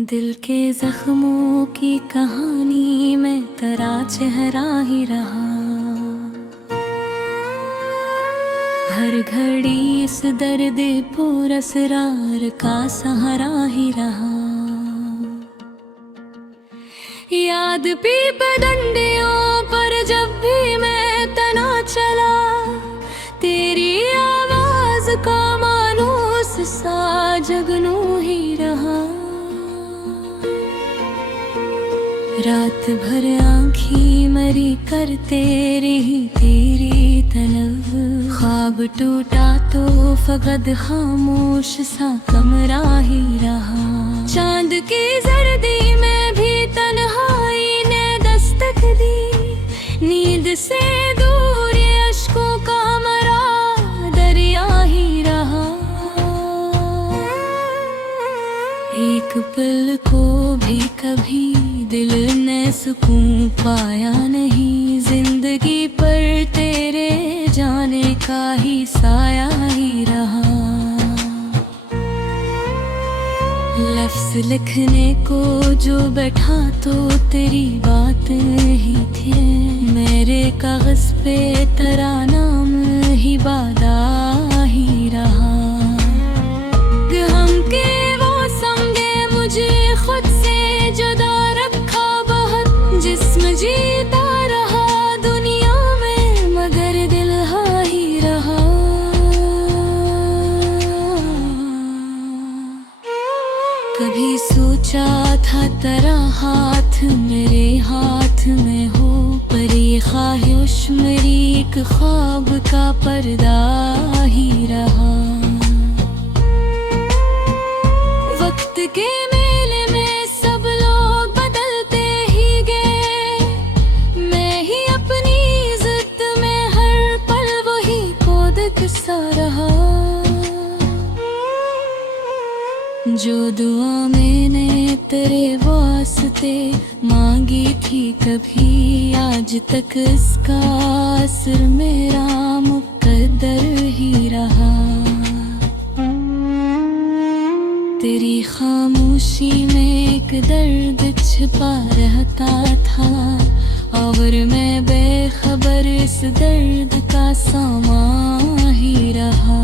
दिल के जख्मों की कहानी में तेरा चेहरा ही रहा। हर घड़ी इस दर्द पुरअसरार का सहारा ही रहा। याद भी पगडंडियों पर जब भी मैं तना चला, तेरी आवाज का मानूस सा जगनू ही रहा। रात भर आँखी मरी करते रही तेरी तलब। ख्वाब टूटा तो फकद खामोश सा कमरा ही रहा। चांद की जर्दी में भी तन्हाई ने दस्तक दी। नींद से दूर ये अश्कों का मरा दरिया ही रहा। एक पल को भी कभी दिल ने सुकून पाया नहीं। जिंदगी पर तेरे जाने का ही साया ही रहा। लफ्ज लिखने को जो बैठा तो तेरी बात ही थी। मेरे कागज पे तेरा नाम ही वादा ही रहा। हम के वो समझे मुझे खुद से जुदा रखा बहुत। जिस्म जीता रहा दुनिया में मगर दिल हाँ ही रहा। कभी सोचा था तेरा हाथ मेरे हाथ में हो, पर ये ख्वाहिश मेरी एक ख्वाब का पर्दा ही रहा। वक्त के मेले में सब लोग बदलते ही गए। मैं ही अपनी इज्जत में हर पल वही कोदक सा रहा। जो दुआ मैंने तेरे वास्ते मांगी थी कभी, आज तक इसका असर मेरा मुकद्दर ही रहा। तेरी खामोशी में एक दर्द छिपा रहता था, और मैं बेखबर इस दर्द का सामा ही रहा।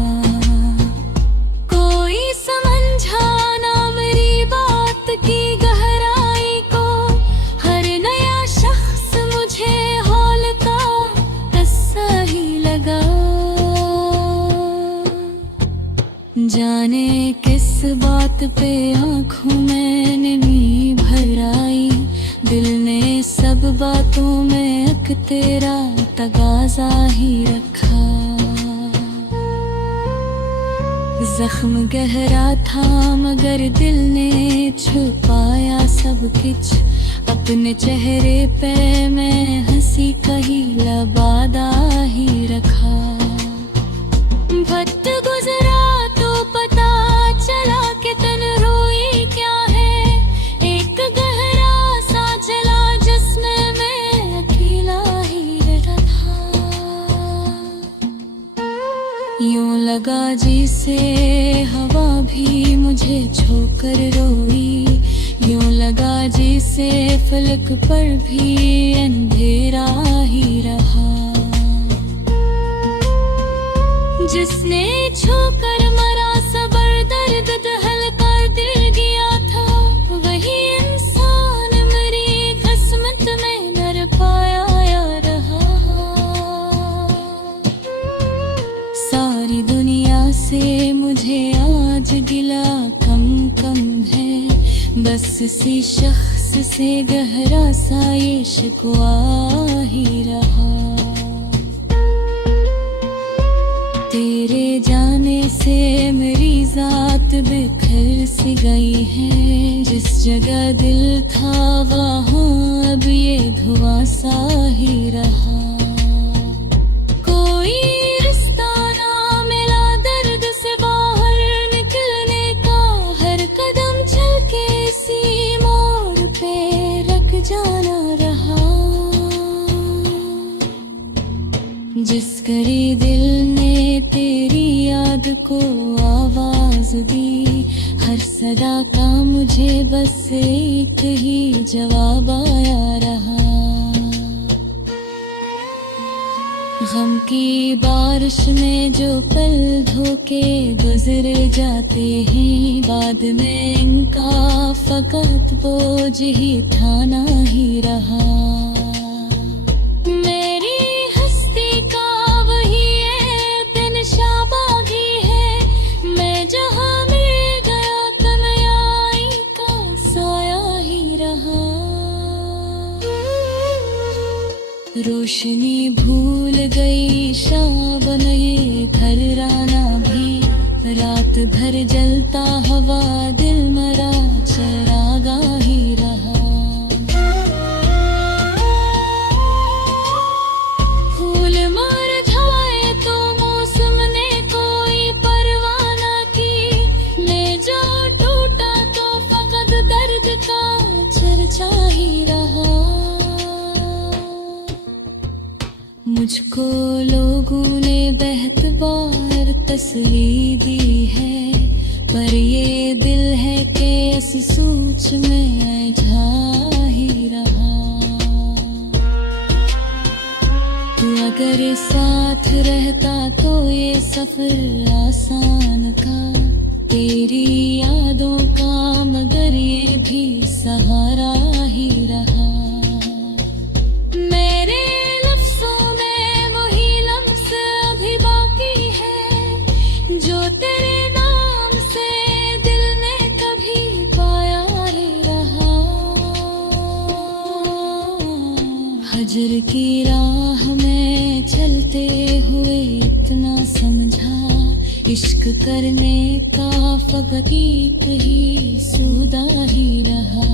कोई समझा ना मेरी बात की गहराई को। हर नया शख्स मुझे हौल का हिस्सा ही लगा। जाने किस बात पे आँखों में नमी भर आई। दिल ने सब बातों में एक तेरा तगाजा ही रखा। जख्म गहरा था मगर दिल ने छुपाया सब कुछ। अपने चेहरे पे मैं हंसी कही लबादा ही रखा। वक्त गुजरा तो पता चला कि तन रोई क्या है। एक गहरा सा जला जिसमें मैं अकेला ही रहता था। यूं लगा जैसे हवा भी मुझे छोकर रोई। यूं लगा जैसे फलक पर भी अंधेरा ही रहा। जिसने छोकर मरा सबर दर्द दहल कर दिल गया था, वही इंसान मेरी किस्मत में न पाया रहा। सारी दुनिया से मुझे आज गिला कम कम है। बस इसी शख्स से गहरा सा ये शिकवा ही रहा। तेरे जाने से मेरी जात बिखर सी गई है। जिस जगह दिल था वहाँ अब ये धुआं सा ही रहा। कोई रिश्ता ना मिला दर्द से बाहर निकलने का। हर कदम चल के इसी मोड़ पे रख जाना रहा। जिस करे दिल ने तेरी याद को आवाज दी, हर सदा का मुझे बस एक ही जवाब आया रहा। गम की बारिश में जो पल धोके गुजर जाते हैं, बाद में इनका फकत बोझ ही ठाना ही रहा। मेरी हस्ती का वही एक दिन शाबादी है, मैं जहाँ मिल गया तन्हाई का साया ही रहा। रोशनी भूल गई शाम ये घराना भी, रात भर जलता हवा दिल मरा चरागा ही रहा। फूल मुरझाए तो मौसम ने कोई परवाह न की, मैं जो टूटा तो फकत दर्द का चर्चा ही रहा। मुझको लोगों ने बेहतबार तसल्ली दी है, पर ये दिल है कि इस सोच में जा ही रहा। तू अगर साथ रहता तो ये सफर आसान था, तेरी यादों का मगर ये भी सहारा ही रहा। मेरे जो तेरे नाम से दिल ने कभी पाया रे रहा। हजर की राह में चलते हुए इतना समझा, इश्क करने का फकत एक ही सौदा ही रहा।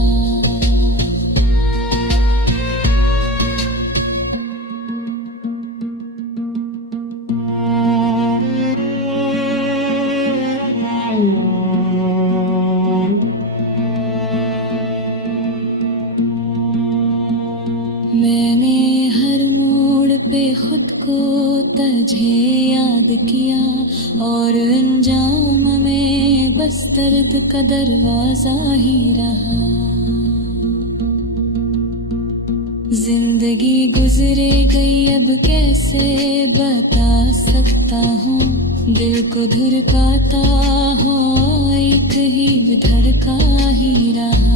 मैंने हर मोड़ पे खुद को तुझे याद किया, और अंजाम में बस दर्द का दरवाजा ही रहा। जिंदगी गुजरे गई अब कैसे बता सकता हूँ, दिल को धड़काता हो एक ही धड़का ही रहा।